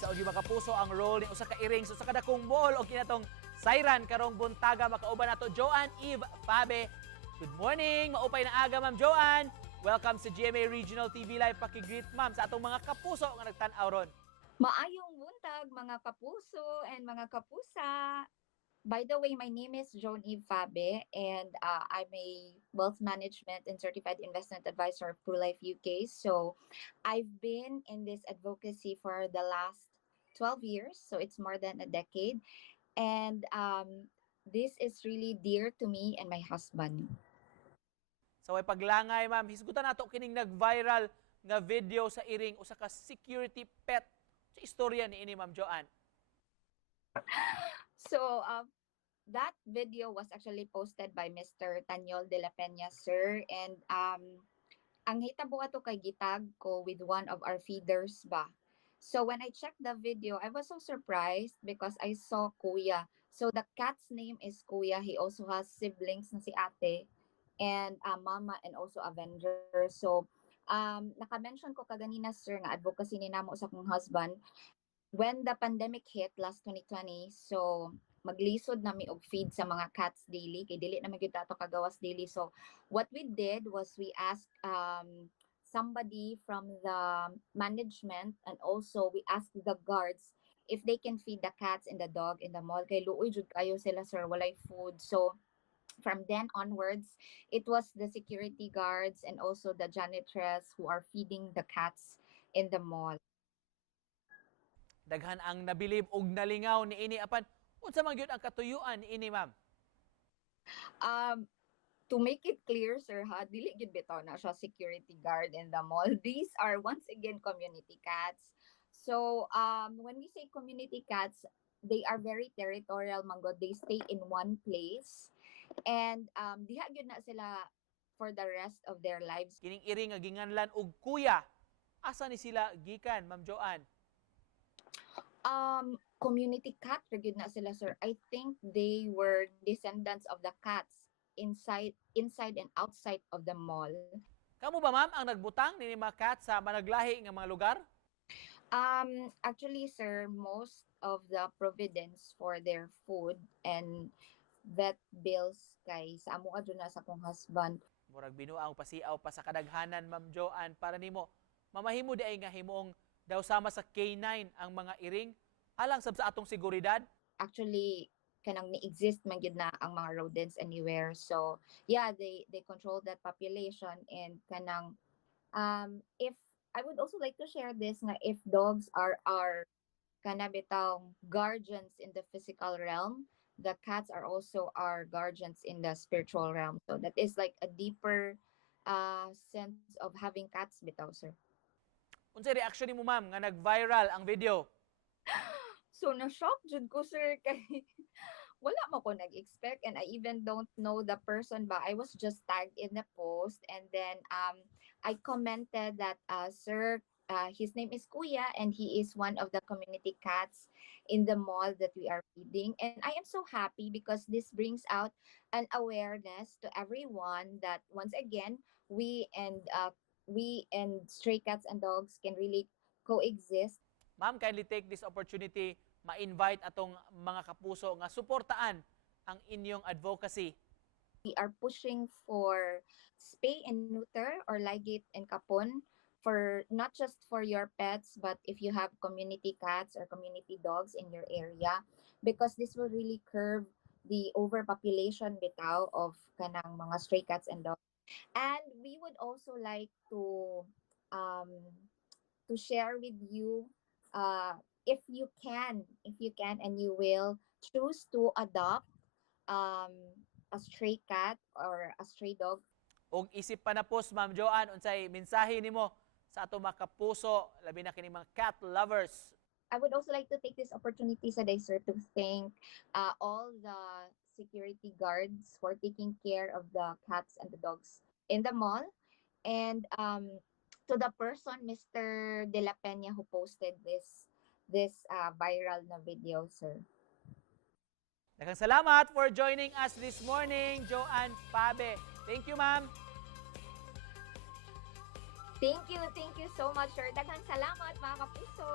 Sa udi makapuso ang role ni usa ka iring sa kadakong mall o kinatong Siren karong buntaga makauban nato Joanne Eve Fabe. Good morning, maupay na aga Ma'am Joanne. Welcome sa GMA Regional TV Live. Pakigreet Ma'am sa atong mga kapuso nga nagtan-aw ron. Maayong buntag mga kapuso and mga kapusa. By the way, my name is Joan Eve Fabe, and I'm a wealth management and certified investment advisor of ProLife UK. So I've been in this advocacy for the last 12 years, so it's more than a decade. And this is really dear to me and my husband. Sa way paglangay Ma'am, hisgutan nato kining nag-viral nga video sa iring usa ka security pet. Sa istorya ni ini Ma'am Joanne. So that video was actually posted by Mr. Tanyol de la Peña, sir. And ang hitabo ato kay gitag ko with one of our feeders ba. So when I checked the video, I was so surprised because I saw Kuya. So the cat's name is Kuya. He also has siblings na si ate and mama and also Avenger. So naka-mention ko kaganina, sir, nga advocacy ni namo sa akong husband when the pandemic hit last 2020. So maglisod nami og feed sa mga cats daily kay dili na gyud ato kagawas daily. So what we did was we asked somebody from the management, and also we asked the guards if they can feed the cats and the dog in the mall kay luoy jud kayo sila, sir, walay food. So from then onwards, it was the security guards and also the janitress who are feeding the cats in the mall. Daghan ang nabilib og nalingaw ni ini apan unsa man gyud ang katuyuan ni ini Ma'am? To make it clear, sir, ha, dili gyud bitaw na siya security guard in the mall. These are once again community cats. So when we say community cats, they are very territorial manggod. They stay in one place, and diha gyud na sila for the rest of their lives. Kining iring nga ginganlan og kuya. Asa ni sila gikan Ma'am Joanne? Community cat ra gyud na sila, sir. I think they were descendants of the cats inside and outside of the mall. Kamo ba Ma'am ang nagbutang ni mga cat sa managlahi nga mga lugar? Actually, sir, most of the providence for their food and vet bills kay sa amo adto na sa akong husband. Murag binuang pasiaw pa sa kadaghanan Ma'am Joanne para nimo mamahimo di ay nga himong daw sama sa K9 ang mga iring alang sab sa atong seguridad. Actually, kanang ni-exist man gyud na ang mga rodents anywhere. So yeah, they control that population. And kanang if I would also like to share this nga, if dogs are our kana bitawng guardians in the physical realm, the cats are also our guardians in the spiritual realm. So that is like a deeper sense of having cats bitaw, sir. Unsay reaction nimo Ma'am nga nag-viral ang video? So na-shock jud ko, sir, kay wala mo ko nag-expect, and I even don't know the person ba. I was just tagged in the post, and then I commented that sir, his name is Kuya and he is one of the community cats in the mall that we are feeding. And I am so happy because this brings out an awareness to everyone that once again we and stray cats and dogs can really coexist. Ma'am, kindly take this opportunity ma-invite atong mga kapuso nga suportaan ang inyong advocacy. We are pushing for spay and neuter or ligate and kapon for not just for your pets, but if you have community cats or community dogs in your area, because this will really curb the overpopulation bitaw of kanang mga stray cats and dogs. And we would also like to share with you, if you can and you will choose to adopt a stray cat or a stray dog. Og isip pa na pos Ma'am Joanne, unsay mensahe nimo sa ato mga kapuso labi na kini mga cat lovers? I would also like to take this opportunity today, sir, to thank all the security guards for taking care of the cats and the dogs in the mall, and to the person, Mr. De La Peña, who posted this viral na video, sir. Daghang salamat for joining us this morning, Joanne Fabe. Thank you, Ma'am. Thank you so much, sir. Daghang salamat, mga kapuso.